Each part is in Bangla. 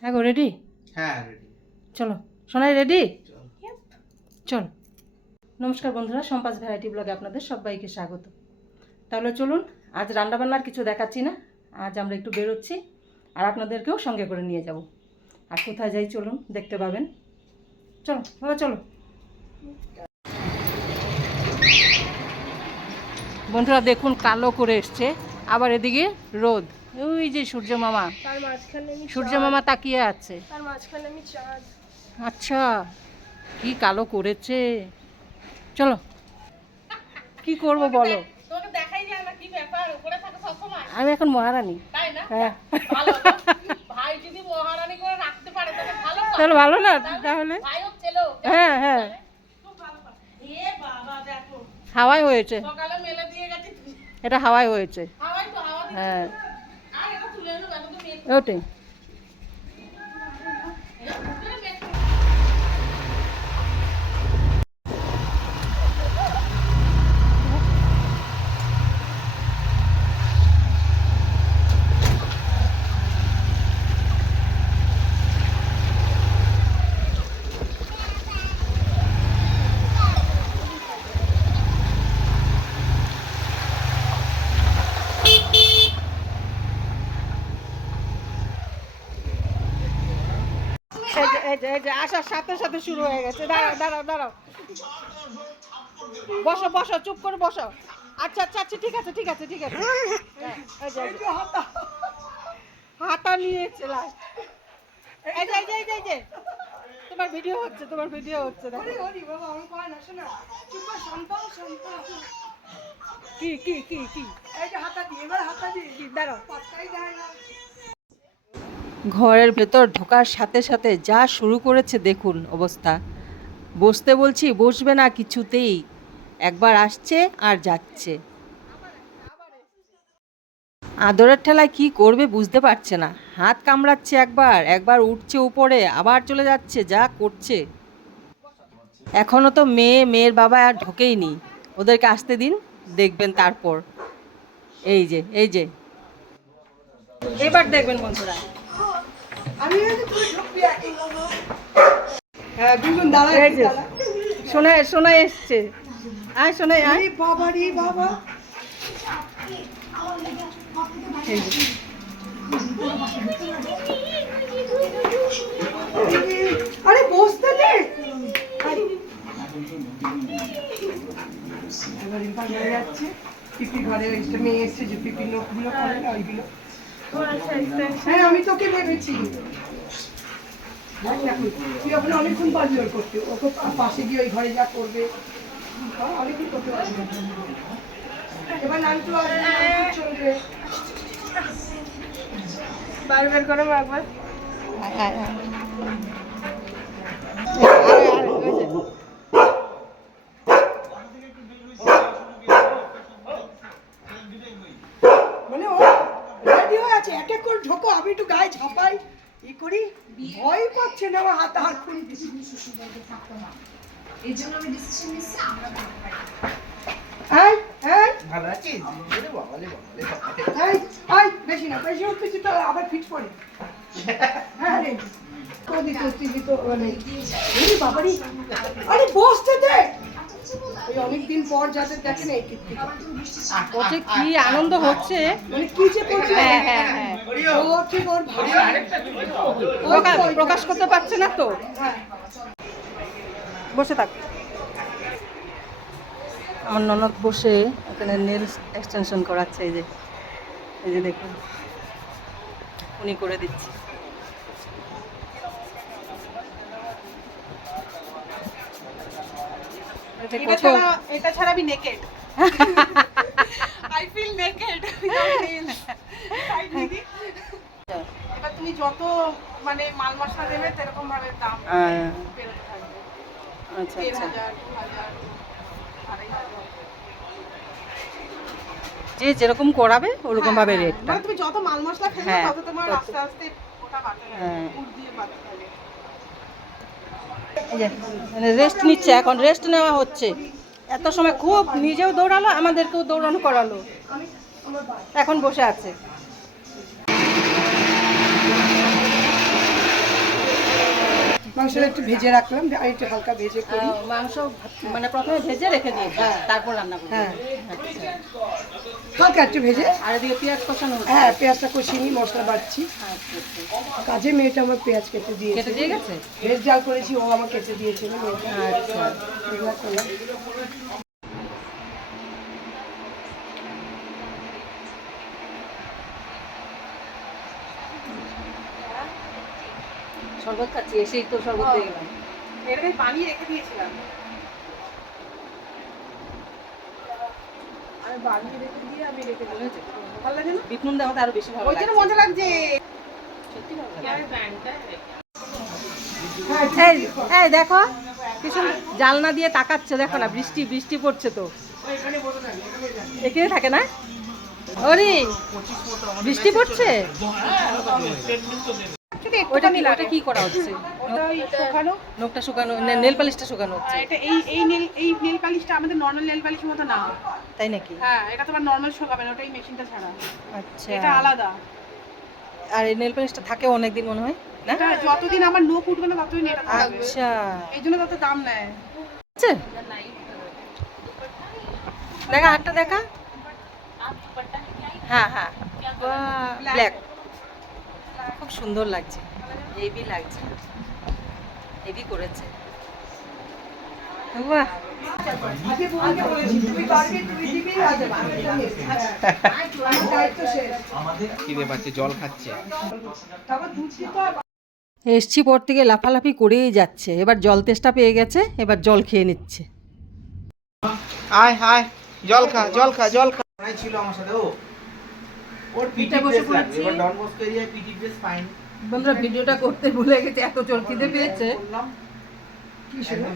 হ্যাঁ গো রেডি? হ্যাঁ রেডি। চলো সোনাই রেডি? চল। নমস্কার বন্ধুরা, সম্পাস ভ্যারাইটি ব্লগে আপনাদের সবাইকে স্বাগত। তাহলে চলুন, আজ রান্নাবান্নার কিছু দেখাচ্ছি না, আজ আমরা একটু বেরোচ্ছি আর আপনাদেরকেও সঙ্গে করে নিয়ে যাব। আর কোথায় যাই চলুন দেখতে পাবেন। চলো বাবা চলো। বন্ধুরা দেখুন, কালো করে এসছে, আবার এদিকে রোদ, ওই যে সূর্য মামা, সূর্য মামা তাকিয়ে আছে। আচ্ছা, কি কালো করেছে। চলো, কি করব বলো, আমি এখন মহারানী। হ্যাঁ তাহলে ভালো না? তাহলে হ্যাঁ হ্যাঁ, হাওয়াই হয়েছে, এটা হাওয়াই হয়েছে। হ্যাঁ ওটাই। আসার সাথে সাথে শুরু হয়ে গেছে। দাঁড়াও দাঁড়াও দাঁড়াও, বসো বসো, চুপ করে বসো। আচ্ছা আচ্ছা আচ্ছা, ঠিক আছে ঠিক আছে ঠিক আছে। হাতা নিয়েছে, তোমার ভিডিও হচ্ছে, তোমার ভিডিও হচ্ছে। কি কি কি কি দাঁড়াও। ঘরের ভেতর ঢোকার সাথে সাথে যা শুরু করেছে দেখুন অবস্থা। বসতে বলছি বসবে না কিছুতেই, একবার আসছে আর যাচ্ছে। আদরের ঠেলায় কি করবে বুঝতে পারছে না, হাত কামড়াচ্ছে, একবার একবার উঠছে উপরে, আবার চলে যাচ্ছে, যা করছে। এখনও তো মেয়ের বাবা আর ঢোকেইনি, ওদেরকে আসতে দিন, দেখবেন তারপর। এই যে এই যে, এবার দেখবেন বন্ধুরা। সোনাই সোনাই এসছে, আয় সোনাই আয়। বাবা রে বাবা, আরে বসতে দে। এবার ইনফান হয়ে যাচ্ছে, পিপি ঘরে মেয়ে এসছে যে পিপি লোকগুলো করে না ওইগুলো। হ্যাঁ আমি তোকে ভেবেছি, তুই ওখানে অনেকক্ষণ পারজোর করতে, ওকে পাশে গিয়ে ওই ঘরে যা করবে অনেকক্ষণ করতে পারবে। এবার নানটু চলবে, বারবার করে একবার। মানে ও রেডি হয়ে আছে, এক এক করে ঢোকো, আমি একটু গায়ে ঝাঁপাই ই করি, ভয় পাচ্ছে না আমার হাতে হাত খুলি। এই জন্য আমি ডিসিশন নিচ্ছি আমরা করতে পারি। এই এই ভালো আছিস? ওরে বাবা রে বাবা রে বাবা, এই এই বেশি না, বেশি উঠতেছি তো আবার ফিট পড়ে। হ্যাঁ রে কোদি করতেছি তো মানে এই বাবারি, আরে বসতে দে। এই অনেকদিন পর যাদের দেখেন এই কীর্তি ওতে কি আনন্দ হচ্ছে, মানে কি যে করছে। হ্যাঁ হ্যাঁ হ্যাঁ, ও ঠিক ওর ভাষা প্রকাশ করতে পারছে না তো। বসে থাক। আমার ননদ বসে ওখানে নেলস এক্সটেনশন করাচ্ছে, এই যে এই যে দেখুন উনি করে দিচ্ছে। এটা ছাড়া আমি naked, I feel naked without nails. এটা তুমি যত মানে মাল মশলা দেবে সেরকম ভাবে দাম বেরোতে থাকবে। আচ্ছা আচ্ছা, 1000 2000 যে যেরকম করাবে ওরকম ভাবে রেটটা। তুমি যত মাল মশলা খেলে তত তোমার আস্তে আস্তে ওটা বাড়তে থাকে, উড় দিয়ে বাড়তে থাকে। এই যে মানে রেস্ট নিচ্ছে, এখন রেস্ট নেওয়া হচ্ছে। এত সময় খুব নিজেও দৌড়ালো, আমাদেরকেও দৌড়ানো করালো, এখন বসে আছে। মাংসটা একটু ভেজে রাখলাম, আর একটু হালকা ভেজে করি। মাংস মানে প্রথমে ভেজে রেখে দিই, তারপর রান্না করি। হ্যাঁ, আচ্ছা। হালকা একটু ভেজে। আর এদিকে পেঁয়াজ কষানো হচ্ছে। হ্যাঁ, পেঁয়াজটা কষিয়ে নিই, মশলা বাড়ছি। আচ্ছা। কাজে মেয়েটা আমার পেঁয়াজ কেটে দিয়েছে। কেটে দিয়ে গেছে? ভেজ ডাল করেছি, ও আমার কেটে দিয়েছে না মেয়েটা। আচ্ছা। এগুলো করলাম। শরবত খাচ্ছি, এসেই তো শরবত দিয়ে গেলাম। এটাকে বানিয়ে রেখে দিয়েছিলাম। আমি বানিয়ে রেখে দিয়ে আমি রেখে ভালো হয়েছে? ভালো লাগে না? বিট নুন দেওয়া তো আরো বেশি ভালো ওই জন্য লাগছে। মজা লাগছে। সত্যি ভালো লাগছে। হ্যাঁ, এই দেখো কিছু জানলা দিয়ে তাকাচ্ছে, দেখো না, বৃষ্টি বৃষ্টি পড়ছে তো। এখানে থাকে না ওরে, বৃষ্টি পড়ছে। ওটা কি, ওটা কি করা হচ্ছে? ওটা ওই শুকানো। নখটা শুকানো, নেল পালিশটা শুকানো হচ্ছে, এটা এই নেল পালিশটা আমাদের নরমাল নেল পালিশের মতো না। তাই নাকি? হ্যাঁ, এটা তোমার নরমাল শুকাবে না, ওটা এই মেশিনটা ছাড়া। আচ্ছা। এটা আলাদা। আর এই নেল পালিশটা থাকে অনেকদিন মনে হয় না? এটা যতদিন আমার নখ উঠবে না ততদিন এটা থাকবে। আচ্ছা। এই জন্য তত দাম নেয়। আচ্ছা, দেখা হাতটা দেখা। হ্যাঁ হ্যাঁ, ব্ল্যাক, খুব সুন্দর লাগছে, হেভি লাগছে, হেভি করেছে। বাহ, আগে বউকে বলেছি, তুই পারবি, তুই দিবি, আজ আমার দায়িত্ব শেষ। কি ব্যাপারছে, জল খাচ্ছে? তারপর দুধ দিতে হবে। এসছি পর থেকে লাফালাফি করেই যাচ্ছে, এবার জল তেষ্টা পেয়ে গেছে, এবার জল খেয়ে নিচ্ছে। আয় আয়, জল খা জল খা জল খা। ছিল আমার সাথে ও, ওর পিঠে বসে বসে পড়েছি। এবার ডন বস্কো এরিয়ায় পিটি ড্রেস ফাইন। আমরা ভিডিওটা করতে ভুলে গেছি, এত জল খিদে পেয়েছে। কি শুনো?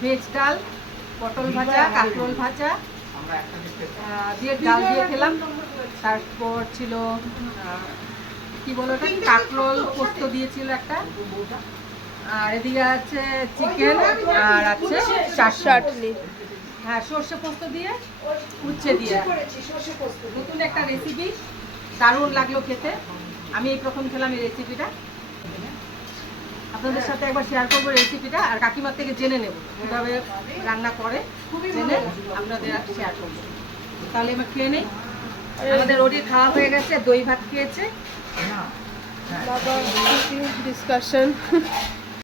ভেজ ডাল, পটল ভাজা, কাঁকরোল ভাজা আমরা একটা দেখতে দিয়ে ডাল দিয়ে খেলাম। তারপর ছিল কি বলো ওটা, কাঁকরোল পোস্ত দিয়েছিল একটা, আর এদিকে আছে চিকেন, আর আছে চাটনি। হ্যাঁ, সর্ষে পোস্ত দিয়ে, উচ্ছে দিয়ে করেছি সর্ষে পোস্ত। নতুন একটা রেসিপি, দারুণ লাগলো খেতে। আমি এই প্রথম খেলাম এই রেসিপিটা, আপনাদের সাথে একবার শেয়ার করবো রেসিপিটা, আর কাকিমার থেকে জেনে নেব কীভাবে রান্না করে, জেনে আপনাদের শেয়ার করবো। তাহলে এবার খেয়ে নেই। আমাদের ওরই খাওয়া হয়ে গেছে, দই ভাত খেয়েছে। ডিসকাশন